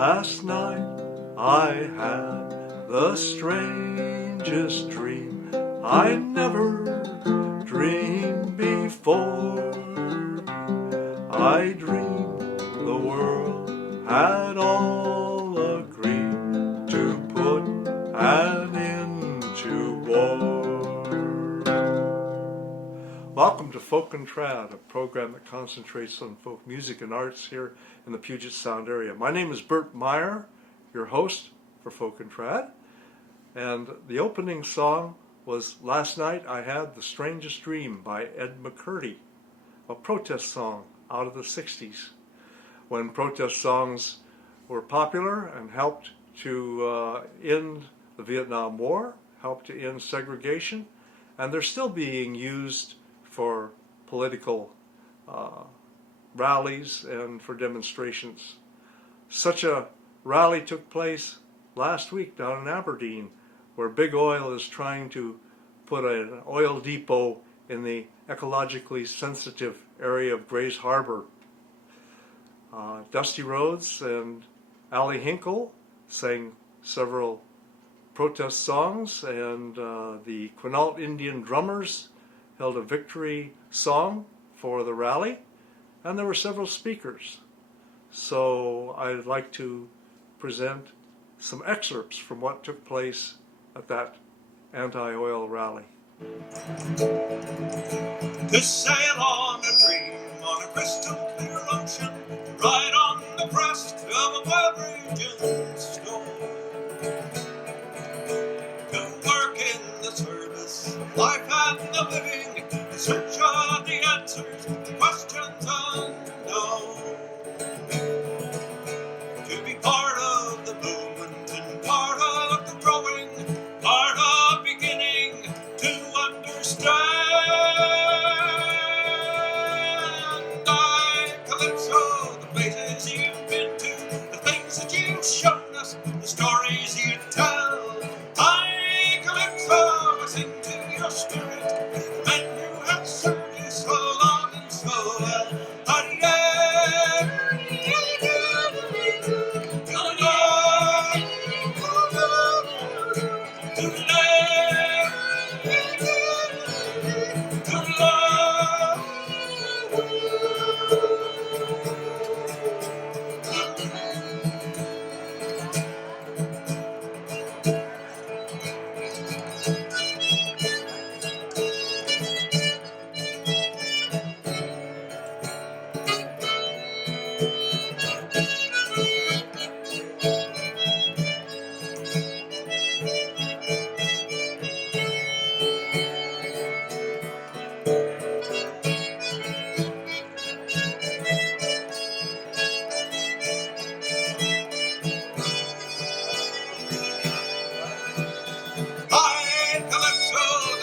Last night I had the strangest dream I never dreamed before. I dreamed the world had all agreed to put an end to war. Welcome to Folk and Trad, a program that concentrates on folk music and arts here in the Puget Sound area. My name is Burt Meyer, your host for Folk and Trad, and the opening song was Last Night I Had the Strangest Dream by Ed McCurdy, a protest song out of the 60s, when protest songs were popular and helped to end the Vietnam War, helped to end segregation, and they're still being used for political rallies and for demonstrations. Such a rally took place last week down in Aberdeen, where Big Oil is trying to put an oil depot in the ecologically sensitive area of Grays Harbor. Dusty Rhodes and Hinkle sang several protest songs, and the Quinault Indian drummers held a victory song for the rally, and there were several speakers. So I'd like to present some excerpts from what took place at that anti-oil rally. To sail on a dream on a crystal clear ocean, right on the crest of a wild region storm. To work in the service, life and the living, in search of the answers to questions unknown. To be part of the movement and part of the growing, part of beginning to understand. Calypso, the places you've been to, the things that you've shown us, the stories you tell. Calypso, I sing to your spirit, the men who have served you so long and so well.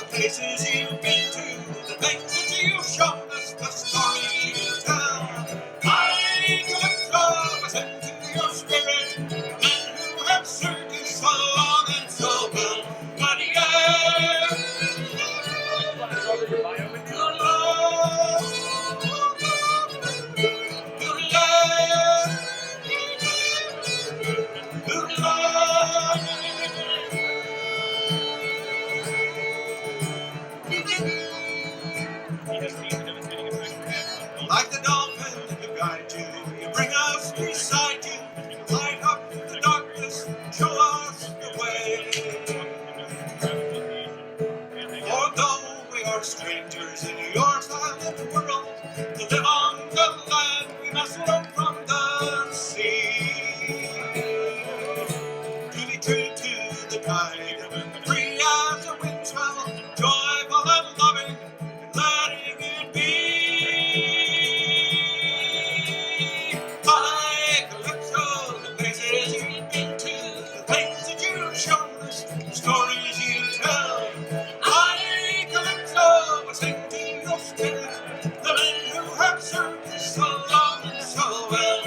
Places you've been to, the things that you've shown us, the stories you tell. Calypso, I sing to your spirit, the men who have served you so long and so well. But like the dolphin who guide you, you bring us beside you, light up the darkness, show us the way. Although we are strangers in your silent world, to live on the land we must learn from the sea. To be true to the tide, free as a wind swell, joyful and loving, and letting it be. Calypso, the places you've been to, the things that you've shown us, the stories you tell. Calypso, I sing to your spirit, the men who have served us so long and so well.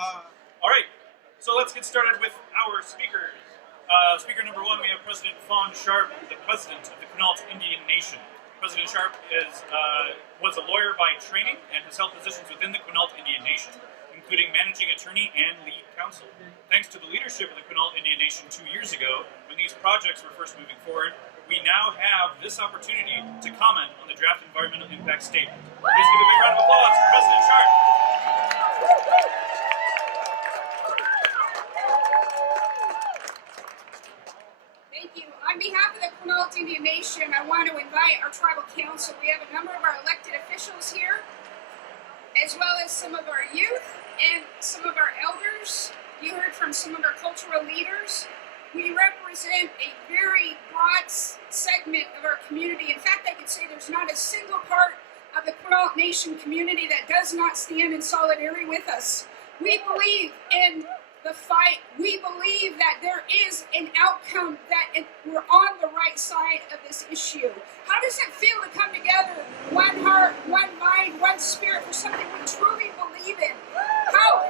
All right, so let's get started with our speakers. Speaker number one, we have President Fawn Sharp, the president of the Quinault Indian Nation. President Sharp was a lawyer by training and has held positions within the Quinault Indian Nation, including managing attorney and lead counsel. Thanks to the leadership of the Quinault Indian Nation 2 years ago, when these projects were first moving forward, we now have this opportunity to comment on the draft environmental impact statement. Please give a big round of applause to President Sharp. Thank you. On behalf of the Quinault Indian Nation, I want to invite our tribal council. We have a number of our elected officials here, as well as some of our youth and some of our elders. You heard from some of our cultural leaders. We represent a very broad segment of our community. In fact, I could say there's not a single part of the Quinault Nation community that does not stand in solidarity with us. We believe in the fight. We believe that there is an outcome, that we're on the right side of this issue. How does it feel to come together, one heart, one mind, one spirit, for something we truly believe in? How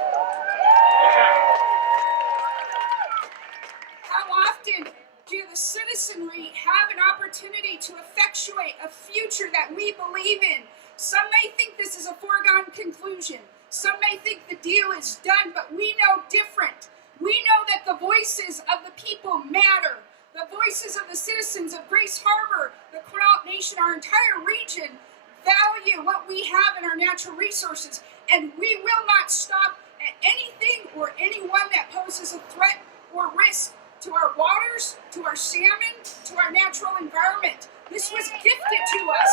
often do the citizenry have an opportunity to effectuate a future that we believe in? Some may think this is a foregone conclusion. Some may think the deal is done, but we know different. We know that the voices of the people matter. The voices of the citizens of Grace Harbor, the Quinault Nation, our entire region, value what we have in our natural resources, and we will not stop at anything or anyone that poses a threat or risk to our waters, to our salmon, to our natural environment. This was gifted to us.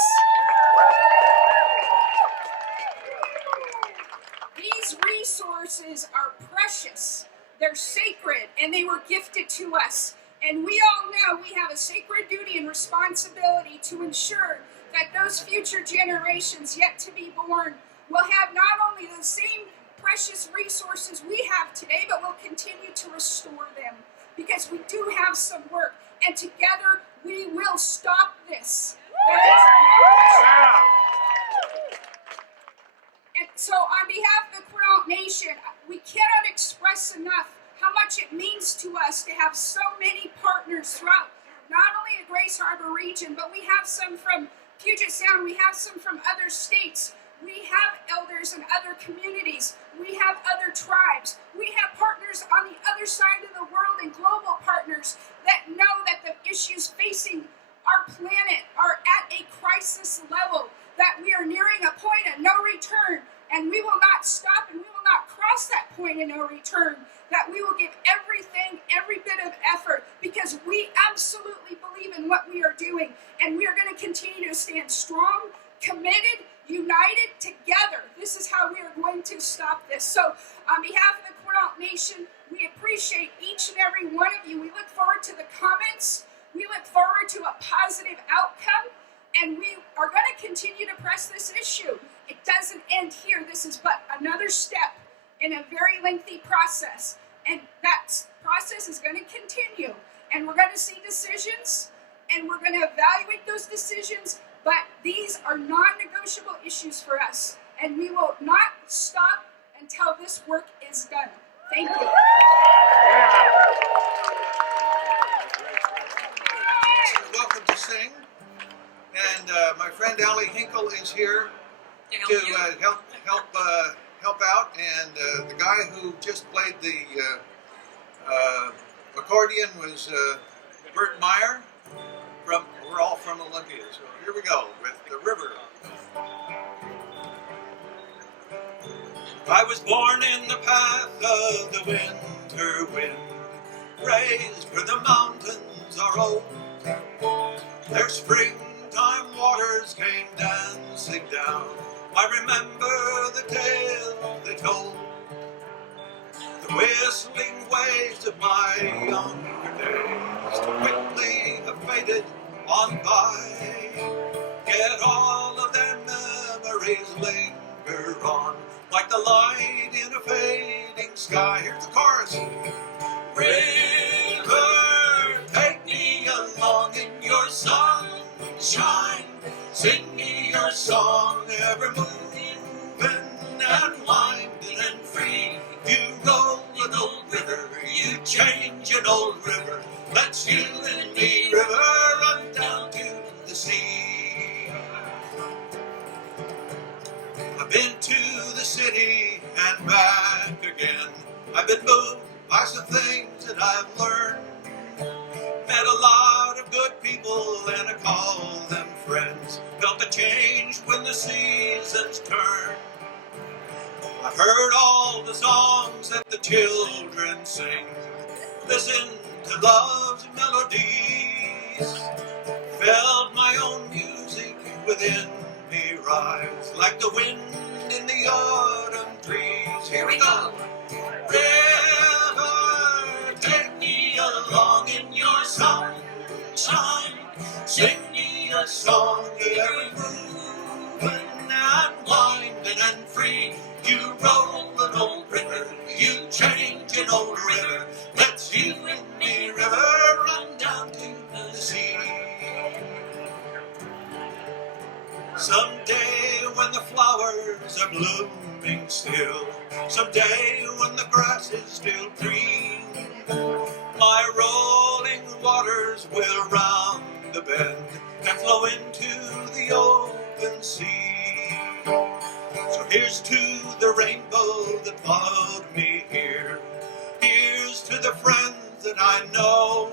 These resources are precious, they're sacred, and they were gifted to us. And we all know we have a sacred duty and responsibility to ensure that those future generations yet to be born will have not only the same precious resources we have today, but will continue to restore them. Because we do have some work, and together we will stop this. And so on behalf of the Quinault Nation, we cannot express enough how much it means to us to have so many partners throughout not only the Grace Harbor region, but we have some from Puget Sound, we have some from other states, we have elders in other communities, we have other tribes, we have partners on the other side of the world and global partners that know that the issues facing our planet are at a crisis level, that we are nearing a point of no return, and we will not stop and we will not cross that point of no return, that we will give everything, every bit of effort, because we absolutely believe in what we are doing, and we are going to continue to stand strong, committed, united, together. This is how we are going to stop this. So on behalf of the Quinault Nation, we appreciate each and every one of you. We look forward to the comments. We look forward to a positive outcome. And we are going to continue to press this issue. It doesn't end here. This is but another step in a very lengthy process. And that process is going to continue. And we're going to see decisions, and we're going to evaluate those decisions. But these are non-negotiable issues for us. And we will not stop until this work is done. Thank you. Welcome to sing. And my friend Hinkle is here to help out. And the guy who just played the accordion was Burt Meyer. We're all from Olympia, so here we go with the river. I was born in the path of the winter wind, raised where the mountains are old. Their springtime waters came dancing down. I remember the tale they told, the whistling waves of my younger days, too quickly have faded on by. Yet all of their memories linger on, like the light in a fading sky. Here's the chorus. River, take me along in your sunshine. Sing me your song, ever moving and winding and free. You I've been moved by some things that I've learned. Met a lot of good people and I call them friends. Felt a change when the seasons turn. I've heard all the songs that the children sing. Listen to love's melodies. Felt my own music within me rise, like the wind in the autumn trees. Here we go. River, take me along in your sunshine. Sing me a song, every moving and winding and free. You roll an old river, you change an old river. Let's you and me, river, run down to the sea. Someday when the flowers are blooming still, someday when the grass is still green, my rolling waters will round the bend and flow into the open sea. So here's to the rainbow that followed me here. Here's to the friends that I know.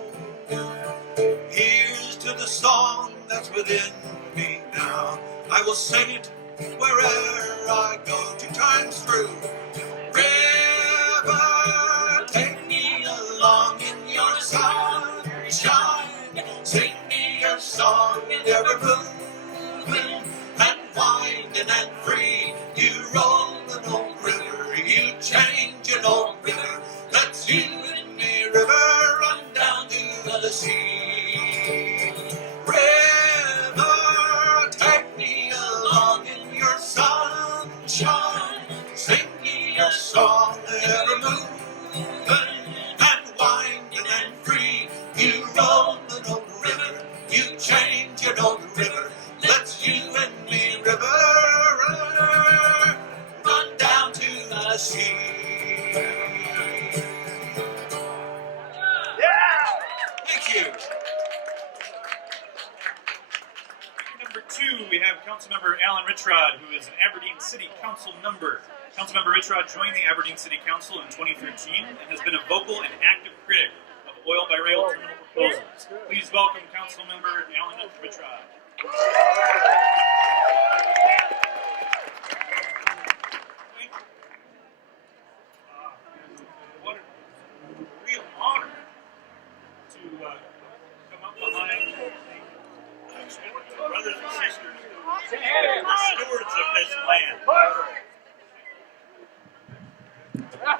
Here's to the song that's within me now. I will sing it wherever I go. 2 times through. River, take me along in your sunshine. Sing me a song in every moving and winding and free. You roll an old river, you change an old river. Let's you and me, river, run down to the sea. River, take me along in your sunshine. Sing me a song, every moving and winding and free. You roll an old river, you change an old river. Let's you and me, river, run down to the sea. Thank you. Number 2, we have Councilmember Alan Richrod, who is an Aberdeen City Council member. Councilmember Richrod joined the Aberdeen City Council in 2013 and has been a vocal and active critic of oil by rail terminal proposals. Please welcome Councilmember Alan Richrod. What a real honor to come up behind brothers and sisters who were stewards of this land.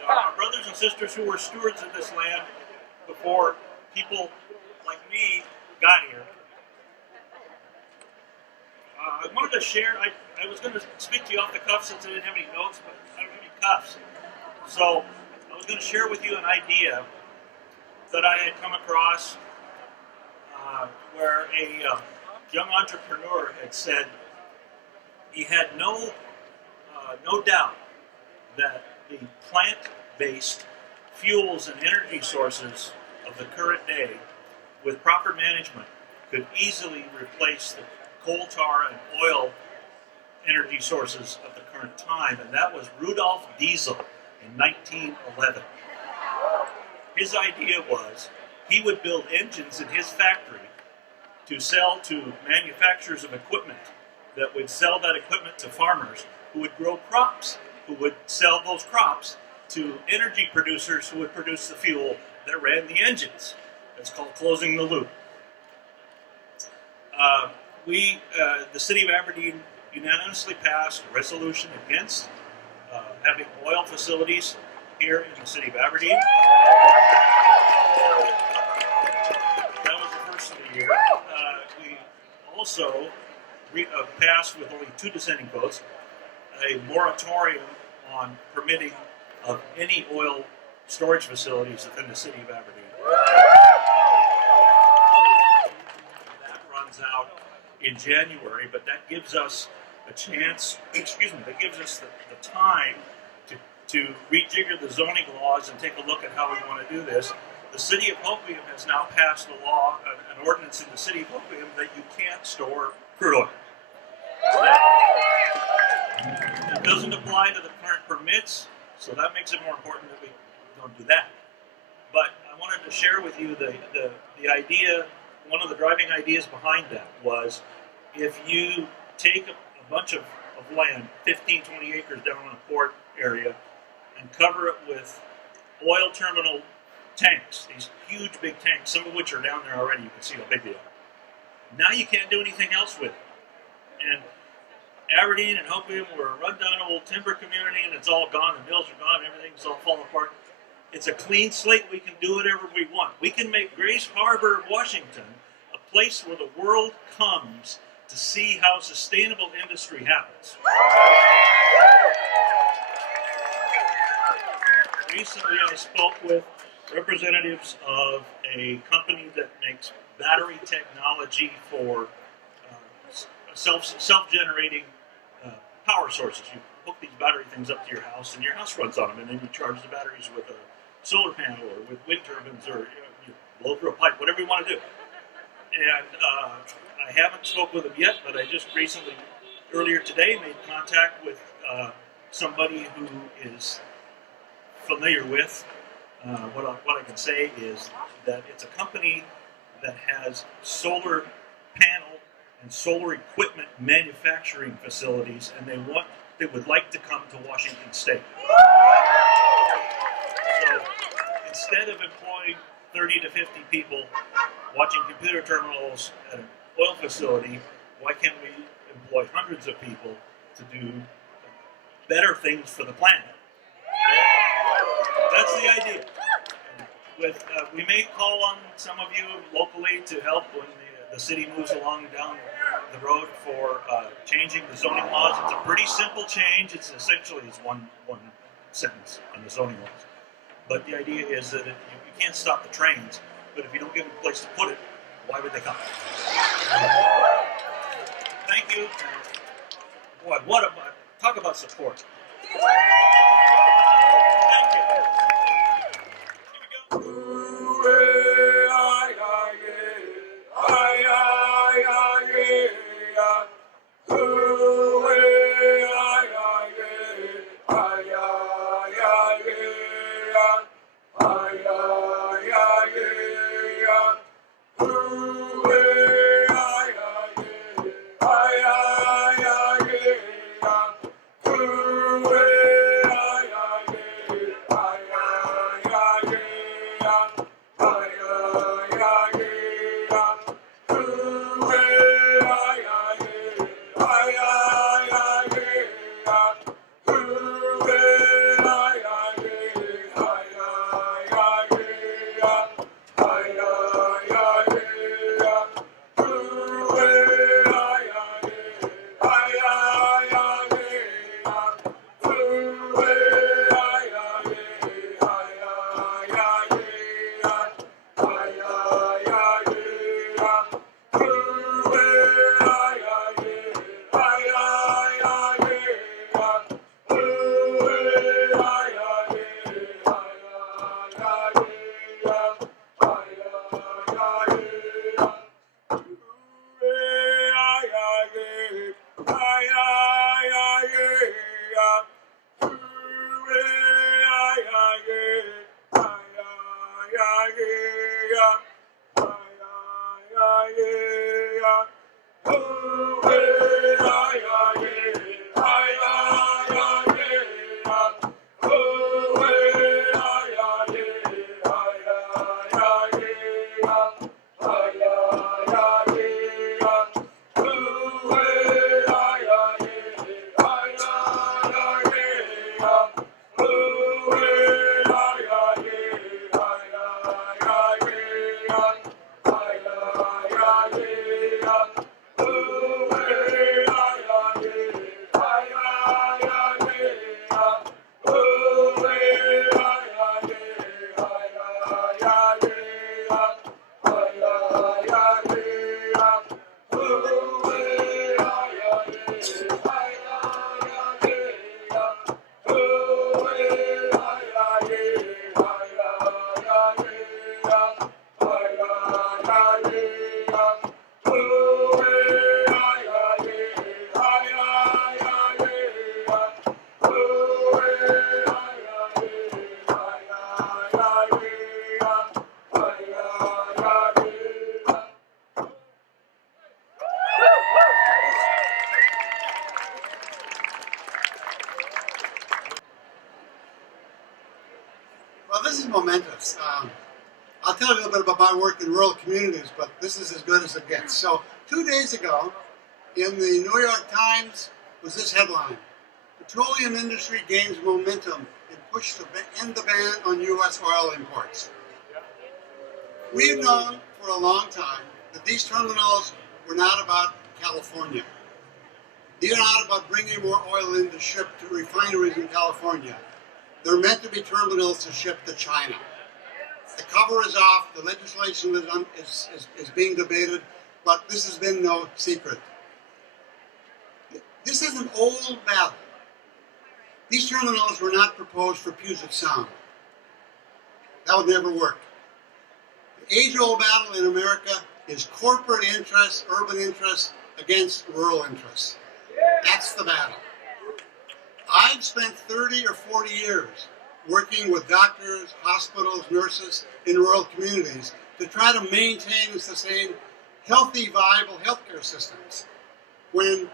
Our brothers and sisters who were stewards of this land before people like me got here. I wanted to share, I was going to speak to you off the cuff since I didn't have any notes, but I don't have any cuffs. So I was going to share with you an idea that I had come across where a young entrepreneur had said he had no doubt that the plant-based fuels and energy sources of the current day, with proper management, could easily replace the coal tar and oil energy sources of the current time, and that was Rudolf Diesel in 1911. His idea was he would build engines in his factory to sell to manufacturers of equipment that would sell that equipment to farmers who would grow crops, who would sell those crops to energy producers who would produce the fuel that ran the engines. That's called closing the loop. The city of Aberdeen unanimously passed a resolution against having oil facilities here in the city of Aberdeen. That was the first of the year. We also passed, with only 2 dissenting votes, a moratorium on permitting of any oil storage facilities within the city of Aberdeen. That runs out in January, but that gives us a chance, that gives us the time to rejigger the zoning laws and take a look at how we want to do this. The city of Hoquiam has now passed a law, an ordinance in the city of Hoquiam that you can't store crude oil. It doesn't apply to the current permits, so that makes it more important that we don't do that. But I wanted to share with you the idea. One of the driving ideas behind that was, if you take a bunch of land, 15, 20 acres down in a port area, and cover it with oil terminal tanks, these huge big tanks, some of which are down there already, you can see how big they are. Now you can't do anything else with it. And Aberdeen and Hoquiam were a run-down old timber community, and it's all gone, the mills are gone, everything's all falling apart. It's a clean slate, we can do whatever we want. We can make Grace Harbor, Washington, a place where the world comes to see how sustainable industry happens. Recently I spoke with representatives of a company that makes battery technology for self-generating power sources. You hook these battery things up to your house, and your house runs on them, and then you charge the batteries with a solar panel or with wind turbines, or you blow through a pipe, whatever you want to do. And I haven't spoken with them yet, but I just recently, earlier today, made contact with somebody who is familiar with. What I can say is that it's a company that has solar panel and solar equipment manufacturing facilities, and they would like to come to Washington State. So instead of employing 30 to 50 people watching computer terminals at an oil facility, why can't we employ hundreds of people to do better things for the planet? That's the idea. We may call on some of you locally to help when the city moves along down the road for changing the zoning laws. It's a pretty simple change. It's essentially one sentence on the zoning laws. But the idea is that you can't stop the trains, but if you don't give them a place to put it, why would they come? Thank you. Boy, talk about support. Thank you. Here we go. is momentous. I'll tell you a little bit about my work in rural communities, but this is as good as it gets. So 2 days ago, in the New York Times was this headline: petroleum industry gains momentum and push to end the ban on U.S. oil imports. We have known for a long time that these terminals were not about California. These are not about bringing more oil in to ship to refineries in California. They're meant to be terminals to ship to China. The cover is off, the legislation is being debated, but this has been no secret. This is an old battle. These terminals were not proposed for Puget Sound. That would never work. The age-old battle in America is corporate interests, urban interests, against rural interests. That's the battle. I've spent 30 or 40 years working with doctors, hospitals, nurses in rural communities to try to maintain and sustain healthy, viable healthcare systems. When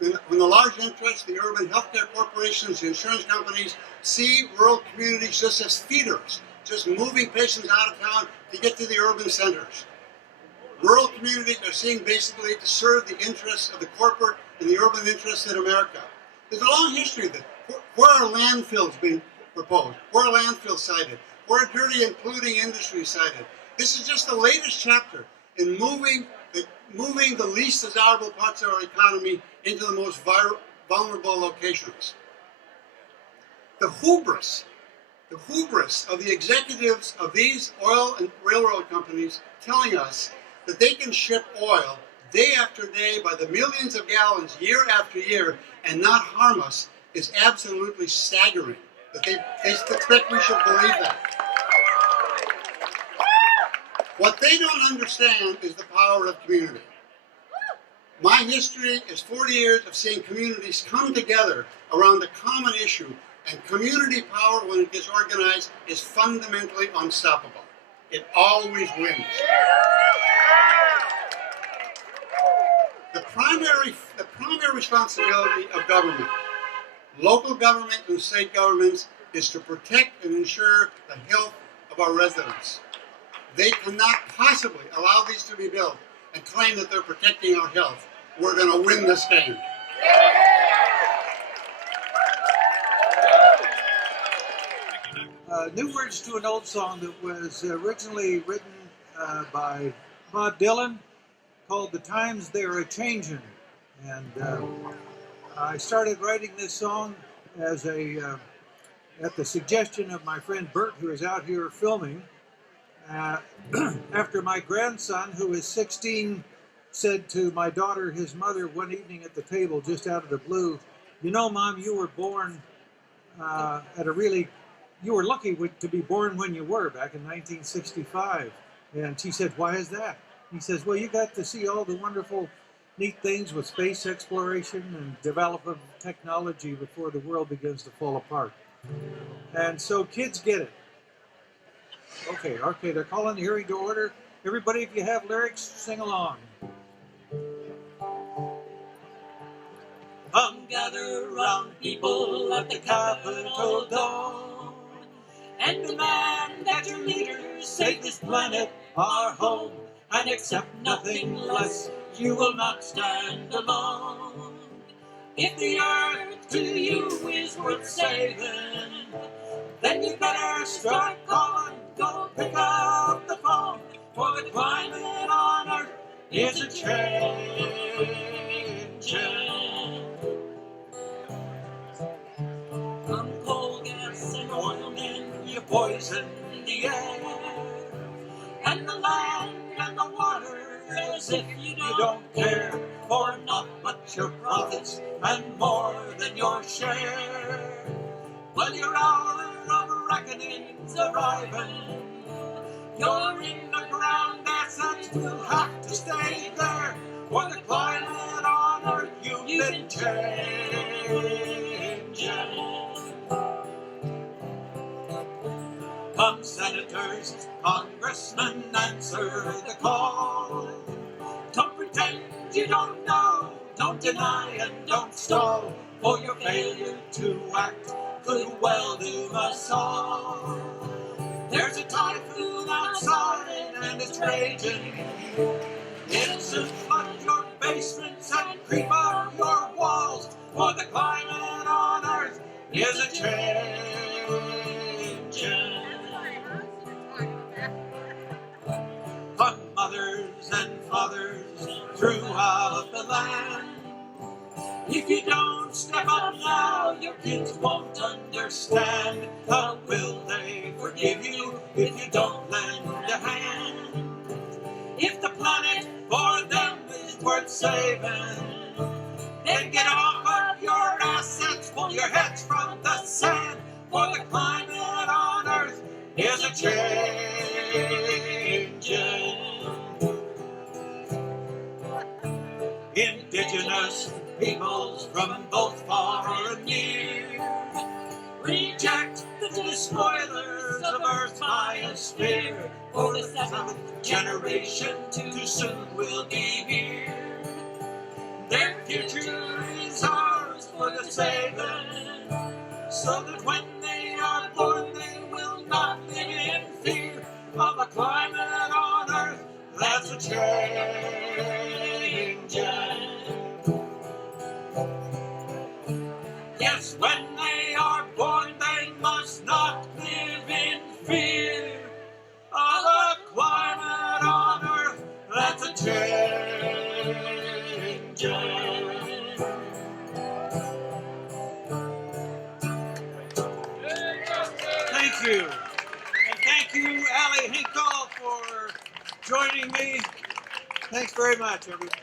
the large interests, the urban healthcare corporations, the insurance companies, see rural communities just as feeders, just moving patients out of town to get to the urban centers. Rural communities are seen basically to serve the interests of the corporate and the urban interests in America. There's a long history of that. Where are landfills being proposed? Where are landfills cited? Where are dirty and polluting industries cited? This is just the latest chapter in moving the least desirable parts of our economy into the most vulnerable locations. The hubris of the executives of these oil and railroad companies telling us that they can ship oil day after day by the millions of gallons year after year and not harm us is absolutely staggering. That they expect we should believe that. What they don't understand is the power of community. My history is 40 years of seeing communities come together around a common issue, and community power, when it gets organized, is fundamentally unstoppable. It always wins. The primary responsibility of government, local government and state governments, is to protect and ensure the health of our residents. They cannot possibly allow these to be built and claim that they're protecting our health. We're going to win this game. New words to an old song that was originally written by Bob Dylan, called "The Times They're A-Changin'." And I started writing this song as at the suggestion of my friend Burt, who is out here filming, after my grandson, who is 16, said to my daughter, his mother, one evening at the table, just out of the blue, "You know, Mom, you were born you were lucky to be born when you were, back in 1965. And she said, "Why is that?" He says, "Well, you got to see all the wonderful, neat things with space exploration and development of technology before the world begins to fall apart." And so kids get it. Okay, they're calling the hearing to order. Everybody, if you have lyrics, sing along. Come gather round, people, at the Capitol dome, and demand that your leaders save this planet, our home, and accept nothing less. You will not stand alone. If the earth to you is worth saving, then you better start calling. Go pick up the phone, for the climate on earth is a changing. From coal, gas, and oil men, you poison the air, and the land and the water, as if you don't care for naught but your profits and more than your share. Well, your hour of reckoning's arriving. You're in the ground, assets will have to stay there, for the climate on earth you've been changing. Come, senators, congressmen, answer the call. Don't pretend you don't know, don't deny and don't stall, for your failure to act could well do us all. There's a typhoon outside and it's raging. Innocent flood your basements and creep out your walls, for the climate on earth is a changing. For mothers and fathers throughout the land, if you don't step up now, your kids won't understand. How will they forgive you if you don't lend a hand? If the planet for them is worth saving, then get off of your assets, pull your heads from the sand, for the climate on earth is a changing. Indigenous peoples from both far and near reject the despoilers of Earth's biosphere, for the seventh generation too soon will be here. Their future is ours for the saving, so that when they are born they will not live in fear of a climate on Earth that's a changing. Yes, when they are born they must not live in fear of a climate on Earth that's a changing. Thank you. And thank you, Ali Hinkle, for joining me. Thanks very much, everyone.